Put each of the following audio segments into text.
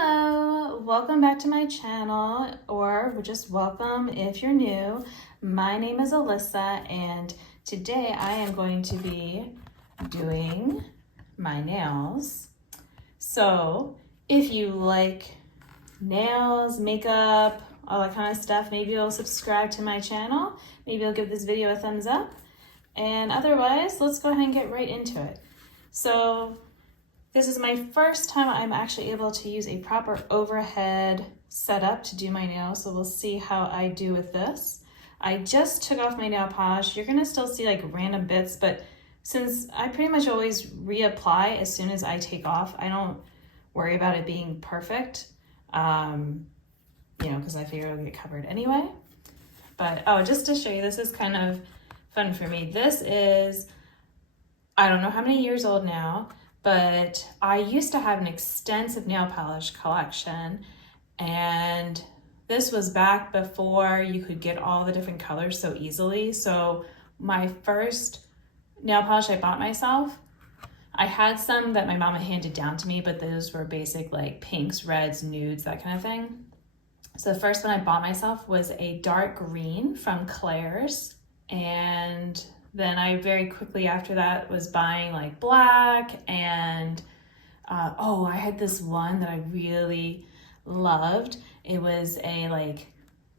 Hello, welcome back to my channel, or just welcome if you're new. My name is Alyssa, and today I am going to be doing my nails. So if you like nails, makeup, all that kind of stuff, maybe you'll subscribe to my channel. Maybe you'll give this video a thumbs up. And otherwise, let's go ahead and get right into it. So this is my first time I'm actually able to use a proper overhead setup to do my nails, so we'll see how I do with this. I just took off my nail polish. You're gonna still see like random bits, but since I pretty much always reapply as soon as I take off, I don't worry about it being perfect, because I figure it'll get covered anyway. But just to show you, this is kind of fun for me. This is, I don't know how many years old now, but I used to have an extensive nail polish collection, and this was back before you could get all the different colors so easily. So my first nail polish I bought myself, I had some that my mama handed down to me, but those were basic like pinks, reds, nudes, that kind of thing. So the first one I bought myself was a dark green from Claire's, and then I very quickly after that was buying like black, and I had this one that I really loved. It was a like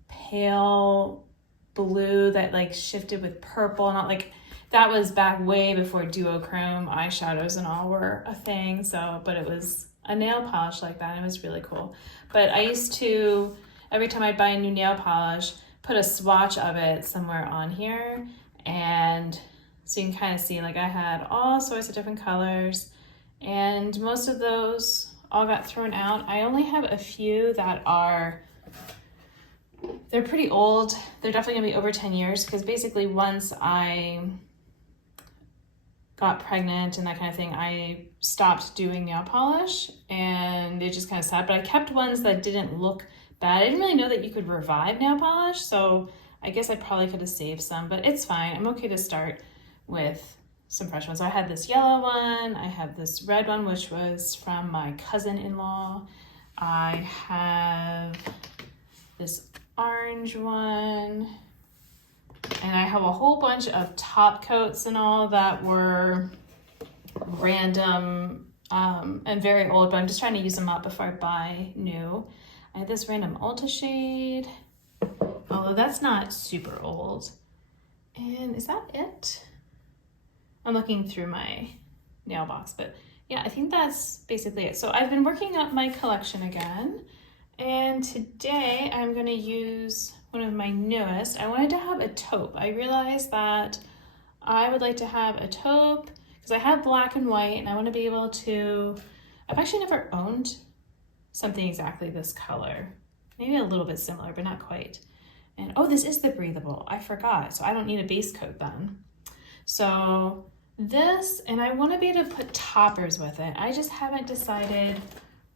pale blue that like shifted with purple, and like that was back way before duochrome eyeshadows and all were a thing. So, but it was a nail polish like that, and it was really cool. But I used to, every time I'd buy a new nail polish, put a swatch of it somewhere on here. And so you can kind of see, like I had all sorts of different colors, and most of those all got thrown out. I only have a few that they're pretty old. They're definitely gonna be over 10 years, because basically once I got pregnant and that kind of thing, I stopped doing nail polish and it just kind of sat. But I kept ones that didn't look bad. I didn't really know that you could revive nail polish, so I guess I probably could have saved some, but it's fine. I'm okay to start with some fresh ones. So I had this yellow one, I have this red one, which was from my cousin-in-law. I have this orange one, and I have a whole bunch of top coats and all that were random and very old, but I'm just trying to use them up before I buy new. I have this random Ulta shade, although that's not super old. And is that it? I'm looking through my nail box, but yeah, I think that's basically it. So I've been working up my collection again, and today I'm gonna use one of my newest. I wanted to have a taupe. I realized that I would like to have a taupe because I have black and white, and I want to be able to, I've actually never owned something exactly this color. Maybe a little bit similar, but not quite. And this is the breathable. I forgot. So I don't need a base coat then. So this, and I want to be able to put toppers with it. I just haven't decided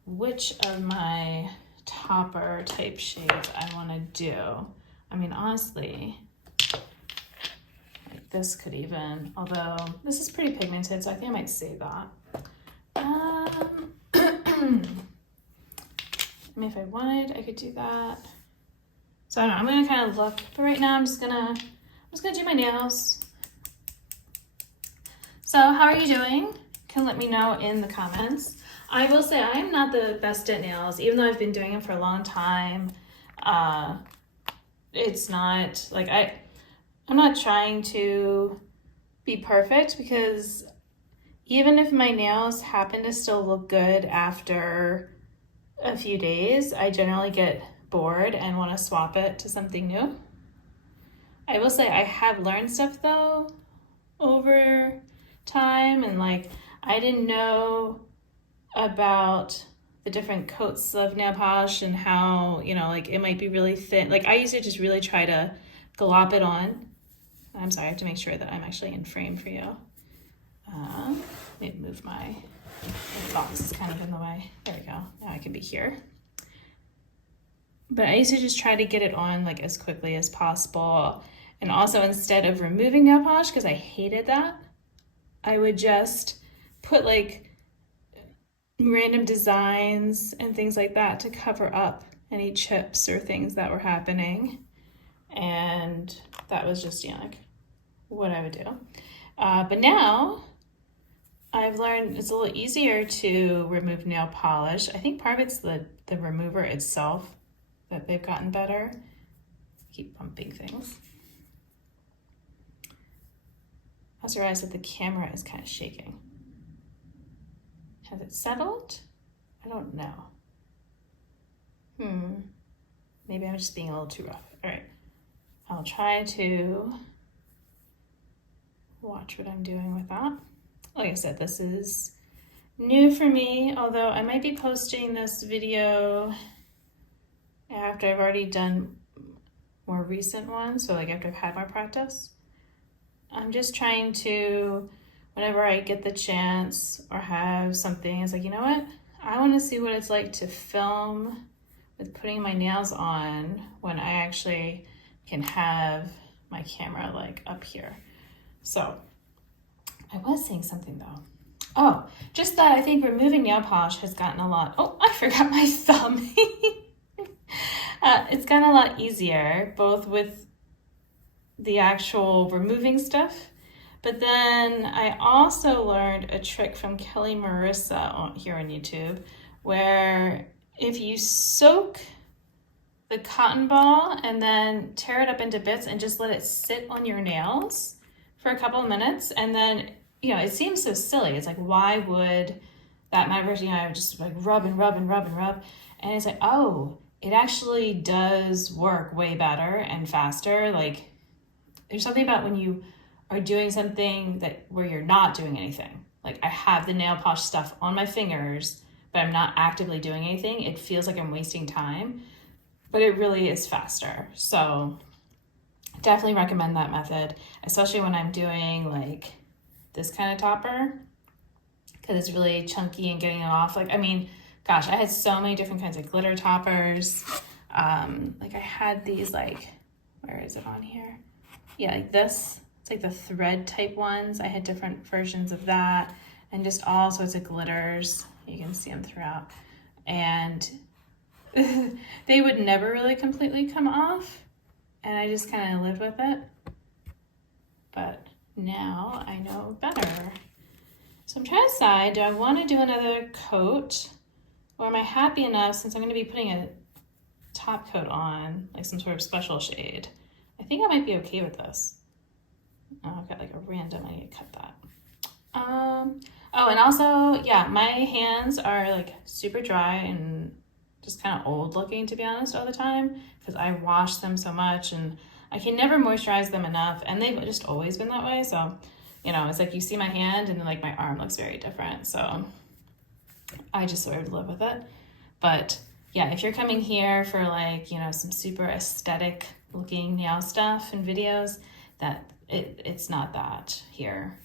which of my topper type shades I want to do. I mean, honestly, like this could even, although this is pretty pigmented, so I think I might save that. I mean, if I wanted, I could do that. So I don't know, I'm gonna kind of look, but right now I'm just gonna do my nails. So how are you doing? You can let me know in the comments. I will say I am not the best at nails, even though I've been doing them for a long time. It's not like I'm not trying to be perfect, because even if my nails happen to still look good after a few days, I generally get bored and want to swap it to something new. I will say I have learned stuff though over time, and like I didn't know about the different coats of nail polish and how, like it might be really thin. Like I used to just really try to glop it on. I'm sorry, I have to make sure that I'm actually in frame for you. Let me move my box is kind of in the way. There we go. Now I can be here. But I used to just try to get it on like as quickly as possible. And also, instead of removing nail polish, because I hated that, I would just put like random designs and things like that to cover up any chips or things that were happening. And that was just, like what I would do. But now I've learned it's a little easier to remove nail polish. I think part of it's the remover itself that they've gotten better. Keep bumping things. I also realized that the camera is kind of shaking. Has it settled? I don't know. Maybe I'm just being a little too rough. All right. I'll try to watch what I'm doing with that. Like I said, this is new for me, although I might be posting this video after I've already done more recent ones, so like after I've had more practice. I'm just trying to, whenever I get the chance or have something, it's like, you know what? I want to see what it's like to film with putting my nails on when I actually can have my camera like up here. So I was saying something though. Oh, just that I think removing nail polish has gotten a lot, oh, I forgot my thumb. It's gotten a lot easier, both with the actual removing stuff, but then I also learned a trick from Kelly Marissa here on YouTube, where if you soak the cotton ball and then tear it up into bits and just let it sit on your nails for a couple of minutes, and then, it seems so silly. It's like, why would that matter? I would just like rub and rub and rub and rub. And it's like, oh, it actually does work way better and faster. Like, there's something about when you are doing something where you're not doing anything. Like, I have the nail polish stuff on my fingers, but I'm not actively doing anything. It feels like I'm wasting time, but it really is faster. So definitely recommend that method, especially when I'm doing like this kind of topper, because it's really chunky and getting it off. Like, I mean, gosh, I had so many different kinds of glitter toppers. Like I had these, like, where is it on here? Yeah, like this. It's like the thread type ones. I had different versions of that, and just all sorts of glitters. You can see them throughout. And they would never really completely come off, and I just kind of lived with it. But now I know better. So I'm trying to decide, do I want to do another coat, or am I happy enough, since I'm going to be putting a top coat on, like some sort of special shade? I think I might be okay with this. Oh, I've got like a random, I need to cut that. Oh, and also, yeah, my hands are like super dry and just kind of old looking, to be honest, all the time, because I wash them so much and I can never moisturize them enough, and they've just always been that way. So, it's like you see my hand and then like my arm looks very different. So I just sort of live with it. But yeah, if you're coming here for like, some super aesthetic looking nail stuff and videos, that it's not that here.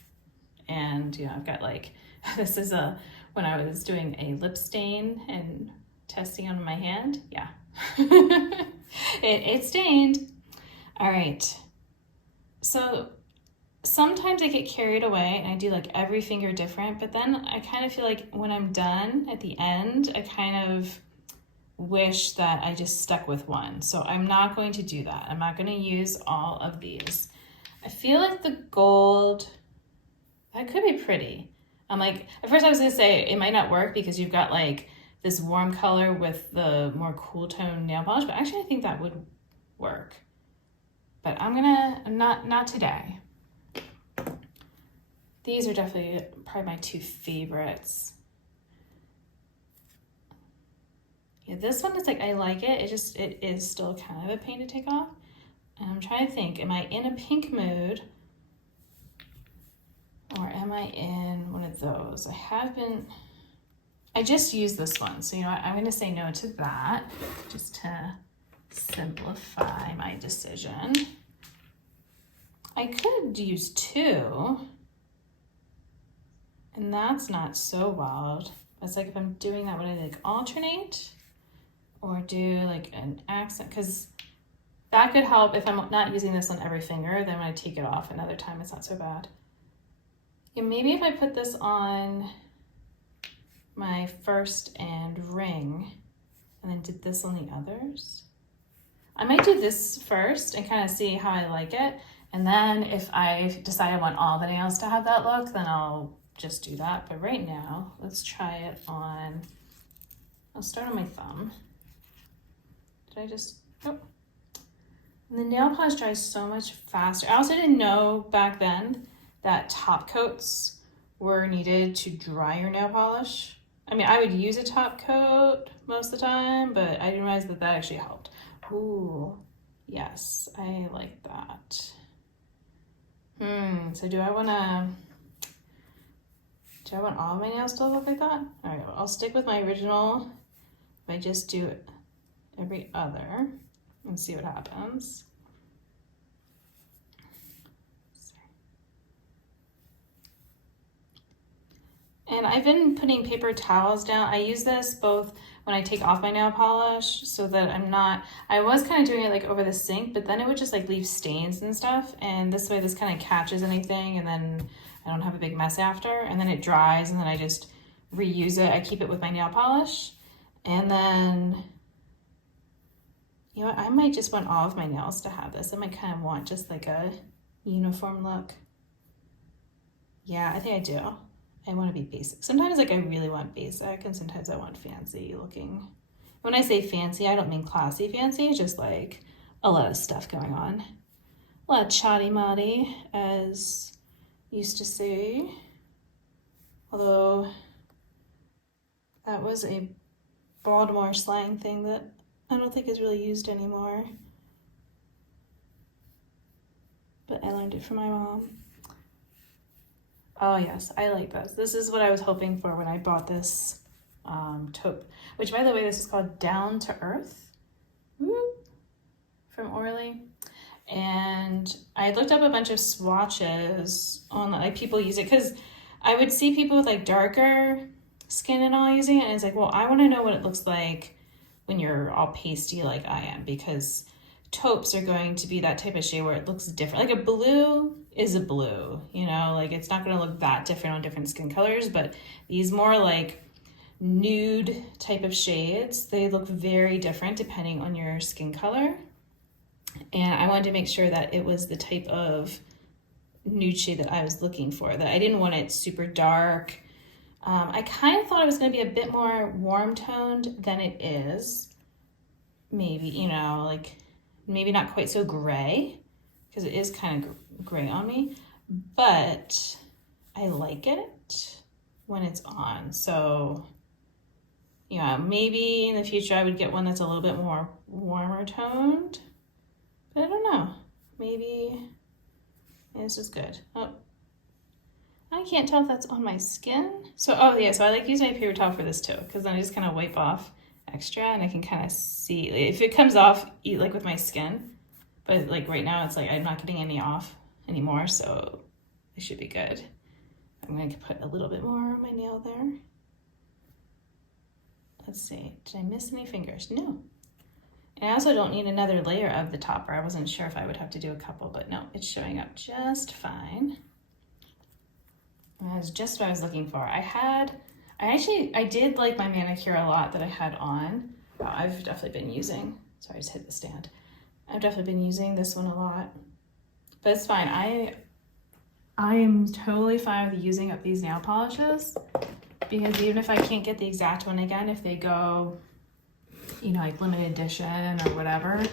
And I've got like, this is when I was doing a lip stain and testing on my hand. Yeah, it stained. All right, so sometimes I get carried away and I do like every finger different, but then I kind of feel like when I'm done at the end, I kind of wish that I just stuck with one. So I'm not going to do that. I'm not going to use all of these. I feel like the gold, that could be pretty. I'm like, at first I was going to say it might not work because you've got like this warm color with the more cool tone nail polish, but actually I think that would work. But I'm not today. These are definitely probably my two favorites. Yeah, this one is like, I like it. It is still kind of a pain to take off. And I'm trying to think, am I in a pink mood? Or am I in one of those? I just used this one. So, I'm going to say no to that, just to simplify my decision. I could use two, and that's not so wild. It's like if I'm doing that, would I like alternate or do like an accent? Because that could help if I'm not using this on every finger. Then when I take it off another time, it's not so bad. Yeah, maybe if I put this on my first and ring and then did this on the others. I might do this first and kind of see how I like it. And then if I decide I want all the nails to have that look, then I'll just do that. But right now, let's try it on, I'll start on my thumb. Did I just, nope. And the nail polish dries so much faster. I also didn't know back then that top coats were needed to dry your nail polish. I mean, I would use a top coat most of the time, but I didn't realize that that actually helped. Ooh, yes, I like that. So do I want all of my nails to look like that? All right, well, I'll stick with my original. If I just do it every other and see what happens. And I've been putting paper towels down. I use this both when I take off my nail polish so that I'm not, I was kind of doing it like over the sink, but then it would just like leave stains and stuff. And this way this kind of catches anything and then I don't have a big mess after. And then it dries and then I just reuse it. I keep it with my nail polish. And then, you know what, I might just want all of my nails to have this. I might kind of want just like a uniform look. Yeah, I think I do. I want to be basic. Sometimes like I really want basic and sometimes I want fancy looking. When I say fancy, I don't mean classy fancy, just like a lot of stuff going on. A lot of chatty matty, as used to say. Although that was a Baltimore slang thing that I don't think is really used anymore. But I learned it from my mom. Oh yes, I like this. This is what I was hoping for when I bought this taupe, which by the way, this is called Down to Earth from Orly. And I looked up a bunch of swatches on like people use it because I would see people with like darker skin and all using it. And it's like, well, I want to know what it looks like when you're all pasty like I am, because taupes are going to be that type of shade where it looks different. Like a blue is a blue, you know, like it's not going to look that different on different skin colors, but these more like nude type of shades, they look very different depending on your skin color. And I wanted to make sure that it was the type of nude shade that I was looking for, that I didn't want it super dark. I kind of thought it was going to be a bit more warm toned than it is. Maybe, you know, like maybe not quite so gray, because it is kind of gray on me, but I like it when it's on. So, yeah, maybe in the future I would get one that's a little bit more warmer toned, but I don't know. Maybe this is good. Oh, I can't tell if that's on my skin. So, oh yeah, so I like using my paper towel for this too, because then I just kind of wipe off extra and I can kind of see if it comes off like with my skin. But like right now, it's like I'm not getting any off anymore, so it should be good. I'm going to put a little bit more on my nail there. Let's see, did I miss any fingers? No. And I also don't need another layer of the topper. I wasn't sure if I would have to do a couple, but no, it's showing up just fine. That's just what I was looking for. I did like my manicure a lot that I had on. I've definitely been using, sorry, I just hit the stand. I've definitely been using this one a lot, but it's fine. I am totally fine with using up these nail polishes, because even if I can't get the exact one again, if they go, you know, like limited edition or whatever,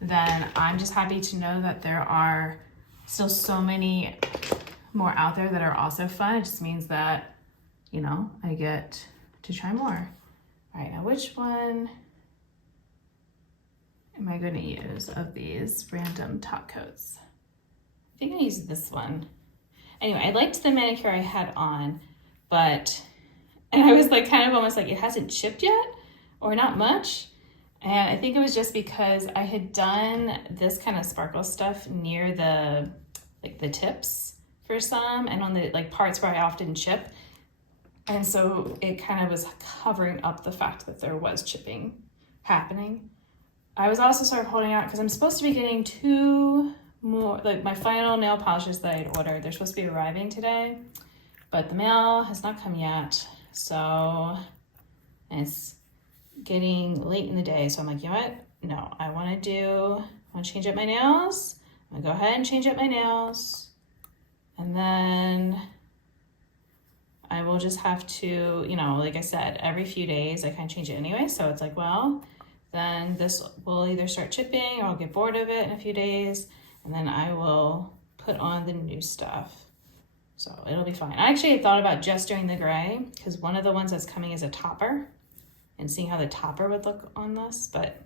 then I'm just happy to know that there are still so many more out there that are also fun. It just means that, you know, I get to try more. All right, now which one am I going to use of these random top coats? I think I use this one. Anyway, I liked the manicure I had on, and I was like kind of almost like it hasn't chipped yet, or not much. And I think it was just because I had done this kind of sparkle stuff near the tips for some, and on the like parts where I often chip. And so it kind of was covering up the fact that there was chipping happening. I was also sort of holding out because I'm supposed to be getting 2 more, like my final nail polishes that I'd ordered. They're supposed to be arriving today, but the mail has not come yet. So it's getting late in the day. So I'm like, you know what? No, I want to change up my nails. I'm gonna go ahead and change up my nails. And then I will just have to, you know, like I said, every few days I kind of change it anyway. So it's like, well, then this will either start chipping or I'll get bored of it in a few days. And then I will put on the new stuff. So it'll be fine. I actually had thought about just doing the gray because one of the ones that's coming is a topper and seeing how the topper would look on this, but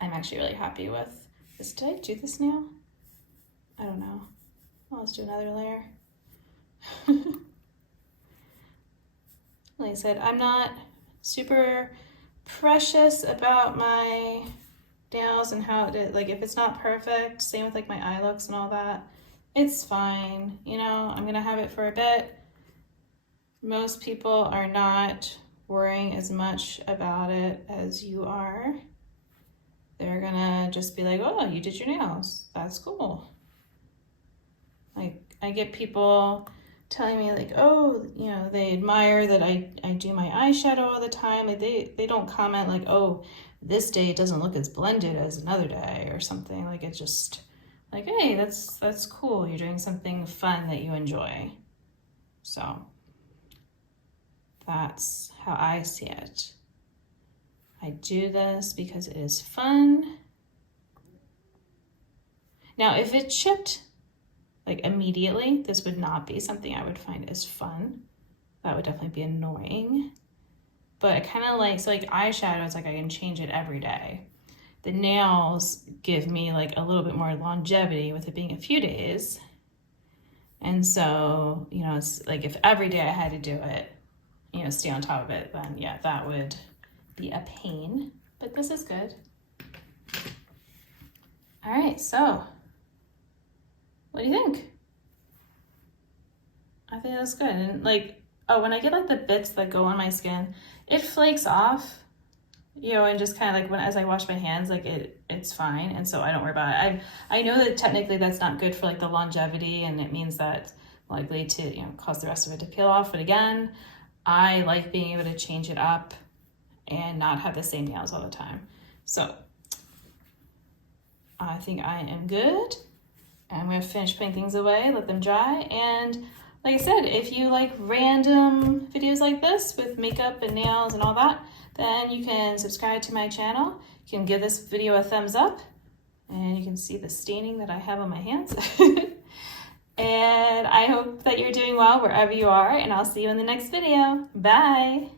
I'm actually really happy with this. Did I do this now? I don't know. Well, let's do another layer. Like I said, I'm not super precious about my nails and how it is. Like if it's not perfect, same with like my eye looks and all that, it's fine. You know, I'm gonna have it for a bit. Most people are not worrying as much about it as you are. They're gonna just be like, oh, you did your nails. That's cool. Like I get people telling me like, oh, you know, they admire that I do my eyeshadow all the time. Like they don't comment like, oh, this day it doesn't look as blended as another day or something. Like it's just like, hey, that's cool. You're doing something fun that you enjoy. So that's how I see it. I do this because it is fun. Now, if it chipped like immediately, this would not be something I would find as fun. That would definitely be annoying. But I kind of like, so like eyeshadow, it's like I can change it every day. The nails give me like a little bit more longevity with it being a few days. And so, you know, it's like if every day I had to do it, you know, stay on top of it, then yeah, that would be a pain. But this is good. All right, so what do you think? I think that's good. And like, oh, when I get like the bits that go on my skin, it flakes off, you know, and just kind of like as I wash my hands, like it's fine. And so I don't worry about it. I know that technically that's not good for like the longevity, and it means that likely to, you know, cause the rest of it to peel off. But again, I like being able to change it up and not have the same nails all the time. So I think I am good. I'm gonna finish putting things away, let them dry. And like I said, if you like random videos like this with makeup and nails and all that, then you can subscribe to my channel. You can give this video a thumbs up and you can see the staining that I have on my hands. And I hope that you're doing well wherever you are, and I'll see you in the next video. Bye.